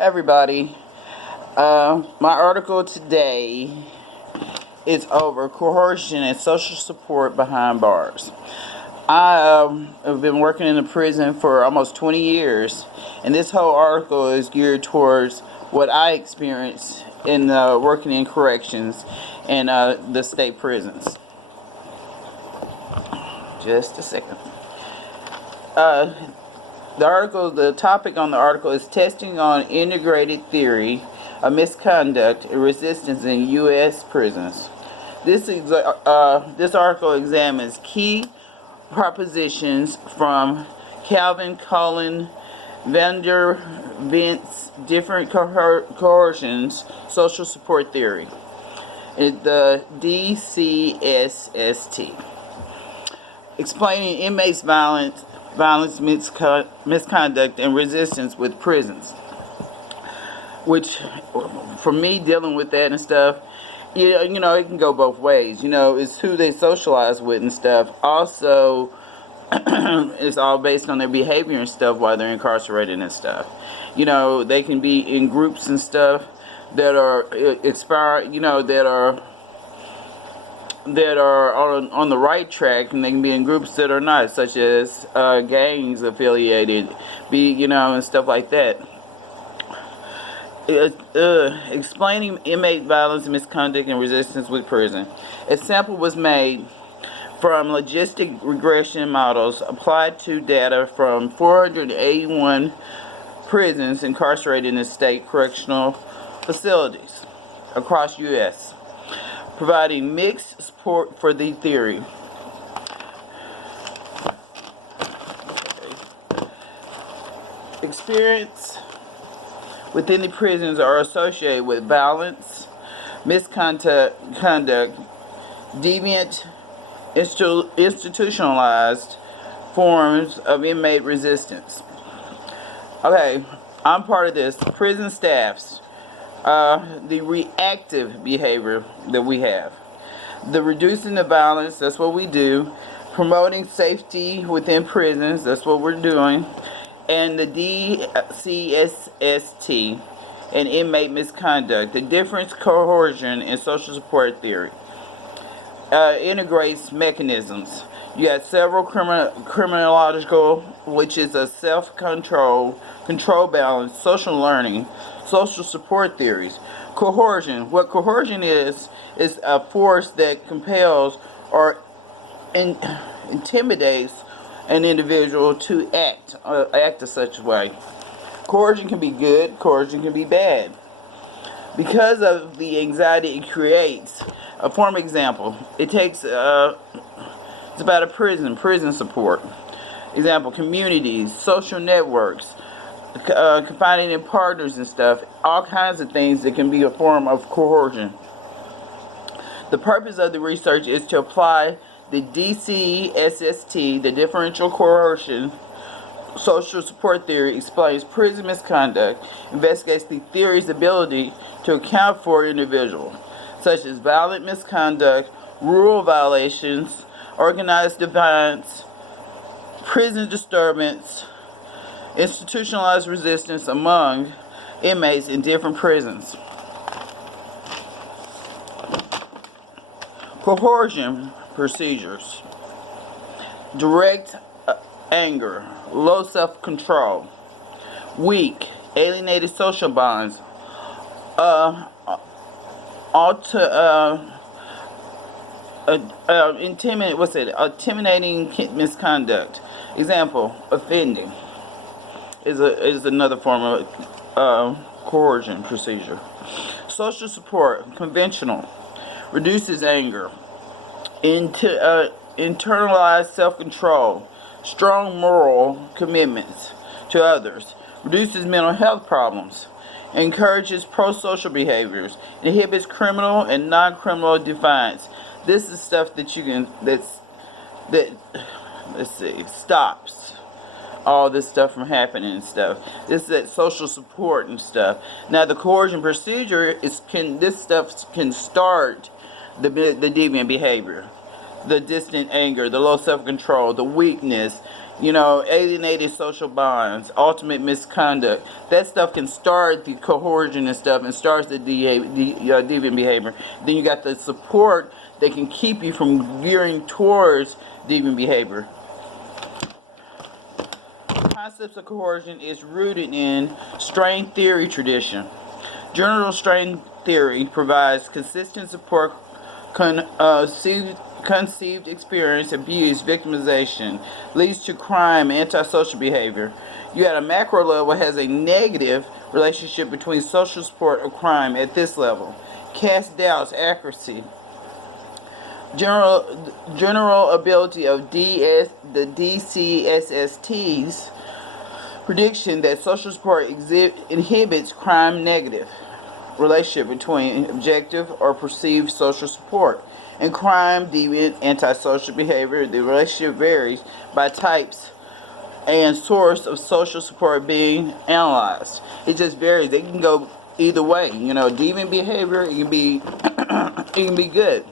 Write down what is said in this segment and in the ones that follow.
Everybody. My article today is over coercion and social support behind bars. I have been working in a prison for almost 20 years, and this whole article is geared towards what I experienced in working in corrections and the state prisons. Just a second. The topic on the article is testing on integrated theory of misconduct and resistance in U.S. prisons. This article examines key propositions from Calvin Colin Vander Vent's different coercions social support theory, the DCSST, explaining inmates' violence, misconduct, and resistance with prisons. Which, for me, dealing with that and stuff, you know, it can go both ways. You know, it's who they socialize with and stuff. Also, it's all based on their behavior and stuff while they're incarcerated and stuff. You know, they can be in groups and stuff that are expired. You know, that are on the right track, and they can be in groups that are not, such as gangs affiliated, and stuff like that. Explaining inmate violence, misconduct, and resistance with prison. A sample was made from logistic regression models applied to data from 481 prisons incarcerated in the state correctional facilities across U.S., providing mixed support for the theory. Experience within the prisons are associated with violence, misconduct, deviant, institutionalized forms of inmate resistance. Okay, I'm part of this. Prison staffs. The reactive behavior that we have. The reducing the violence, that's what we do. Promoting safety within prisons, that's what we're doing. And the DCSST and inmate misconduct, the difference, coercion, and social support theory. Integrates mechanisms. You got several criminological, which is a self-control, control balance, social learning, social support theories. Coercion. What coercion is a force that compels or intimidates an individual to act a such way. Coercion can be good, coercion can be bad. Because of the anxiety it creates, a form example, it takes, it's about a prison support. Example, communities, social networks, confiding in partners and stuff, all kinds of things that can be a form of coercion. The purpose of the research is to apply the DCSST, the differential coercion social support theory, explains prison misconduct, investigates the theory's ability to account for individuals, such as violent misconduct, rule violations, organized defiance, prison disturbance, institutionalized resistance among inmates in different prisons. Coercion procedures. Direct anger, low self-control, weak, alienated social bonds, intimidating misconduct. Example, offending is another form of coercion procedure. Social support, conventional, reduces anger, internalized self-control, strong moral commitments to others, reduces mental health problems, encourages pro-social behaviors, inhibits criminal and non-criminal defiance. This is stuff that stops all this stuff from happening and stuff. This is that social support and stuff. Now the coercion procedure this stuff can start the deviant behavior, the distant anger, the low self-control, the weakness, You know, alienated social bonds, ultimate misconduct. That stuff can start the coercion and stuff, and starts the deviant behavior. Then you got the support that can keep you from gearing towards deviant behavior. Concepts of coercion is rooted in strain theory tradition. General strain theory provides consistent support, conceived experience, abuse, victimization, leads to crime, antisocial behavior. You at a macro level has a negative relationship between social support or crime at this level. Cast doubts, accuracy. General ability of the DCSST's prediction that social support inhibits crime, negative relationship between objective or perceived social support and crime, deviant, antisocial behavior. The relationship varies by types and source of social support being analyzed. It just varies. They can go either way. You know, deviant behavior, it can be it can be good.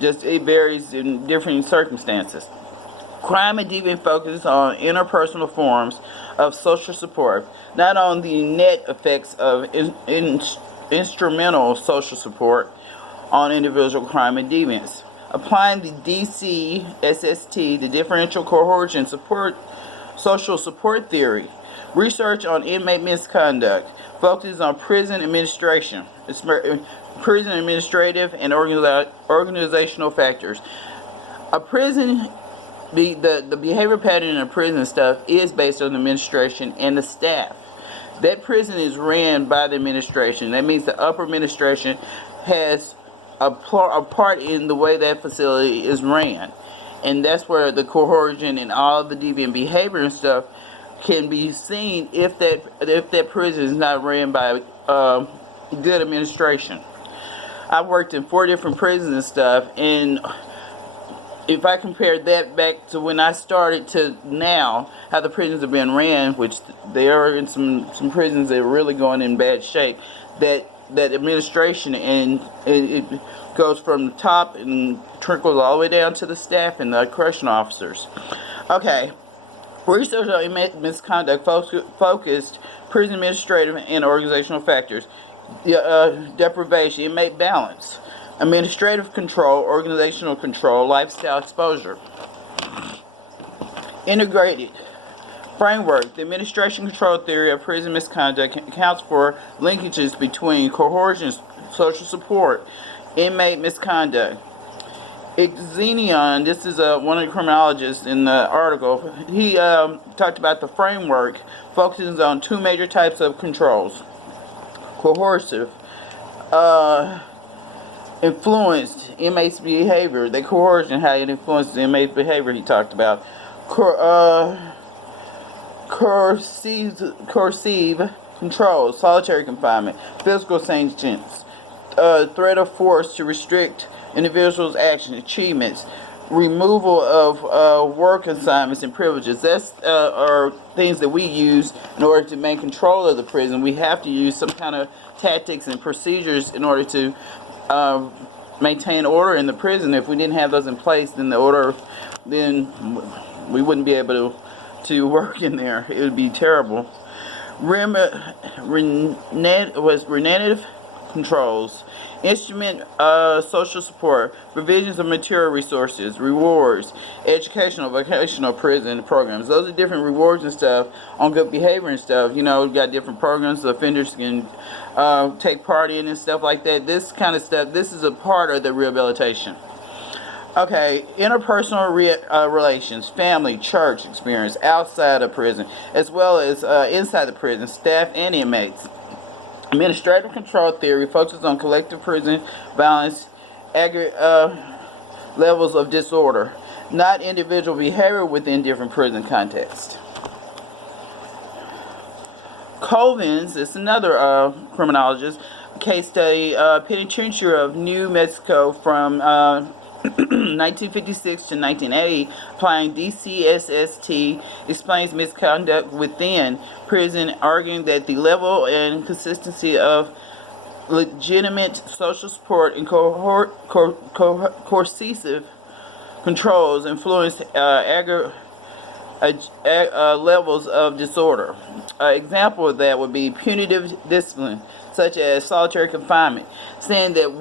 Just it varies in different circumstances. Crime and deviant focus on interpersonal forms of social support, not on the net effects of instrumental social support on individual crime and deviance. Applying the DCSST, the differential coercion support, social support theory. Research on inmate misconduct focuses on prison administration, prison administrative and organizational factors. A prison, the behavior pattern in a prison stuff is based on the administration and the staff. That prison is ran by the administration. That means the upper administration has a part in the way that facility is ran. And that's where the coercion and all the deviant behavior and stuff can be seen if that prison is not ran by good administration. I've worked in 4 different prisons and stuff, and if I compare that back to when I started to now, how the prisons have been ran, which there are in some prisons that are really going in bad shape, that administration, and it goes from the top and trickles all the way down to the staff and the correctional officers. Okay, research on inmate misconduct focused prison administrative and organizational factors, deprivation, inmate balance, administrative control, organizational control, lifestyle exposure. Integrated framework. The administration control theory of prison misconduct accounts for linkages between coercion, social support, inmate misconduct. Xenion, this is one of the criminologists in the article, he talked about the framework focuses on 2 major types of controls. Coercive, influenced inmates' behavior, the coercion, how it influences inmates' behavior he talked about. Coercive control, solitary confinement, physical sanctions, threat of force to restrict individuals' actions, achievements, removal of work assignments and privileges. That's are things that we use in order to maintain control of the prison. We have to use some kind of tactics and procedures in order to maintain order in the prison. If we didn't have those in place, then we wouldn't be able to work in there. It would be terrible. Renative controls, instrument social support, provisions of material resources, rewards, educational, vocational prison programs. Those are different rewards and stuff on good behavior and stuff. You know, we've got different programs the offenders can take part in and stuff like that. This kind of stuff, this is a part of the rehabilitation. Okay, interpersonal relations, family, church experience outside of prison, as well as inside the prison, staff and inmates. Administrative control theory focuses on collective prison violence, aggregate levels of disorder, not individual behavior within different prison contexts. Covens is another criminologist, case study, penitentiary of New Mexico from 1956 to 1980, applying DCSST, explains misconduct within prison, arguing that the level and consistency of legitimate social support and coercive controls influence levels of disorder. An example of that would be punitive discipline, such as solitary confinement, saying that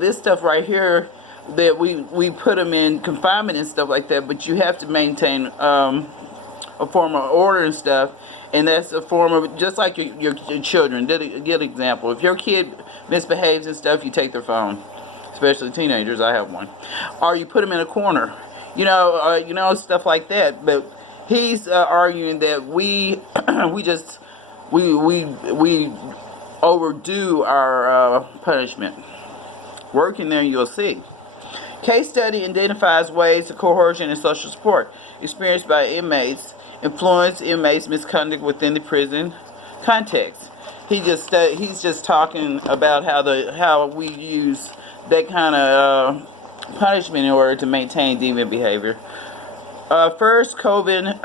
this stuff right here, that we put them in confinement and stuff like that, but you have to maintain a form of order and stuff, and that's a form of, just like your children. Good example. If your kid misbehaves and stuff, you take their phone, especially teenagers. I have one. Or you put them in a corner, stuff like that. But he's arguing that we we overdo our punishment. Working there, you'll see. Case study identifies ways of coercion and social support experienced by inmates influence inmates' misconduct within the prison context. He's just talking about how we use that kind of punishment in order to maintain deviant behavior. First, Coven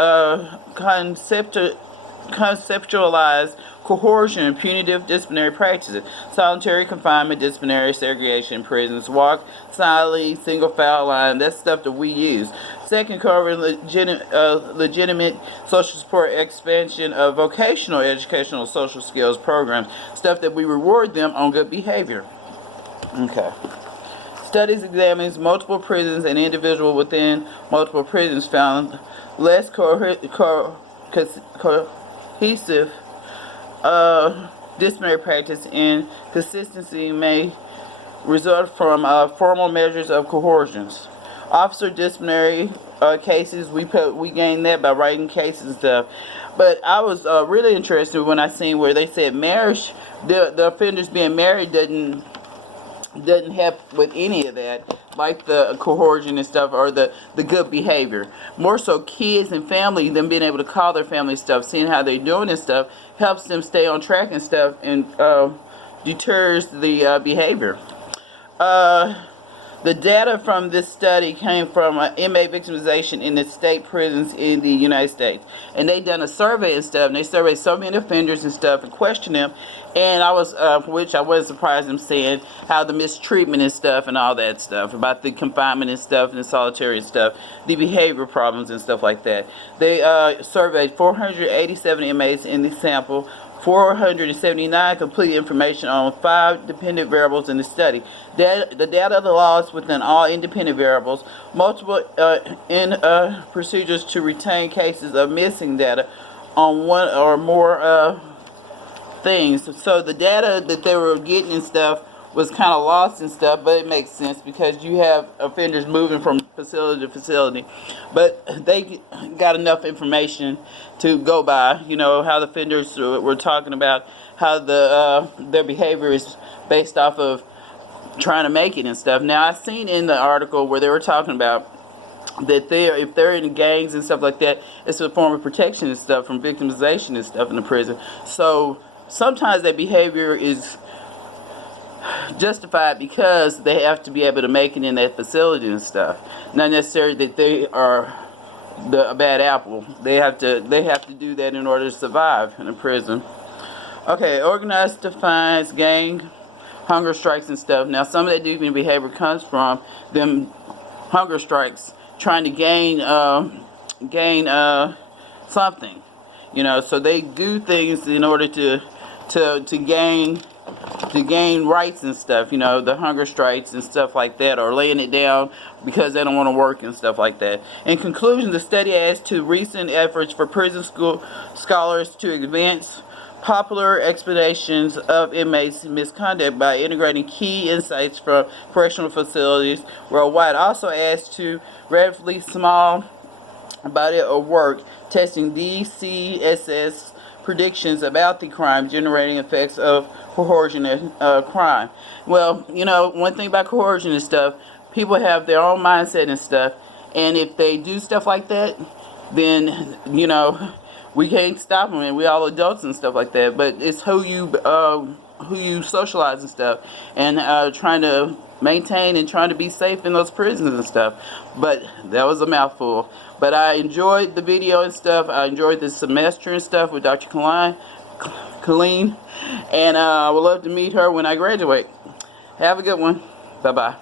conceptualized coercion and punitive disciplinary practices, solitary confinement, disciplinary segregation in prisons, walk silently, single file line, that's stuff that we use. Second, covering legitimate social support, expansion of vocational educational social skills programs, stuff that we reward them on good behavior. Okay. Studies examines multiple prisons and individuals within multiple prisons found less cohesive disciplinary practice, and consistency may result from formal measures of coercions. Officer disciplinary cases, we gained that by writing cases and stuff. But I was really interested when I seen where they said marriage, the offenders being married doesn't help with any of that, like the coercion and stuff, or the good behavior. More so kids and family, them being able to call their family stuff, seeing how they're doing and stuff, helps them stay on track and stuff, and deters the behavior. The data from this study came from inmate victimization in the state prisons in the United States. And they done a survey and stuff, and they surveyed so many offenders and stuff and questioned them. And I was, which I wasn't surprised them saying how the mistreatment and stuff and all that stuff, about the confinement and stuff and the solitary and stuff, the behavior problems and stuff like that. They surveyed 487 inmates in the sample, 479 complete information on 5 dependent variables in the study. The data lost within all independent variables, multiple procedures to retain cases of missing data on one or more things. So the data that they were getting and stuff was kind of lost and stuff, but it makes sense because you have offenders moving from facility to facility. But they got enough information to go by, how the offenders were talking about how their behavior is based off of trying to make it and stuff. Now, I seen in the article where they were talking about that if they're in gangs and stuff like that, it's a form of protection and stuff from victimization and stuff in the prison. So sometimes that behavior is justified because they have to be able to make it in that facility and stuff. Not necessarily that they are a bad apple. They have to do that in order to survive in a prison. Okay, organized defines gang hunger strikes and stuff. Now, some of that deviant behavior comes from them hunger strikes, trying to gain something. So they do things in order to gain rights and stuff, the hunger strikes and stuff like that, or laying it down because they don't want to work and stuff like that. In conclusion, the study adds to recent efforts for prison school scholars to advance popular explanations of inmates' misconduct by integrating key insights from correctional facilities worldwide. Also adds to relatively small body of work testing DCSS predictions about the crime generating effects of coercion and crime. Well, one thing about coercion and stuff, people have their own mindset and stuff, and if they do stuff like that, then we can't stop them, and we all adults and stuff like that. But it's who you socialize and stuff, and trying to maintain and trying to be safe in those prisons and stuff. But that was a mouthful. But I enjoyed the video and stuff. I enjoyed this semester and stuff with Dr. Colleen, and I would love to meet her when I graduate. Have a good one. Bye-bye.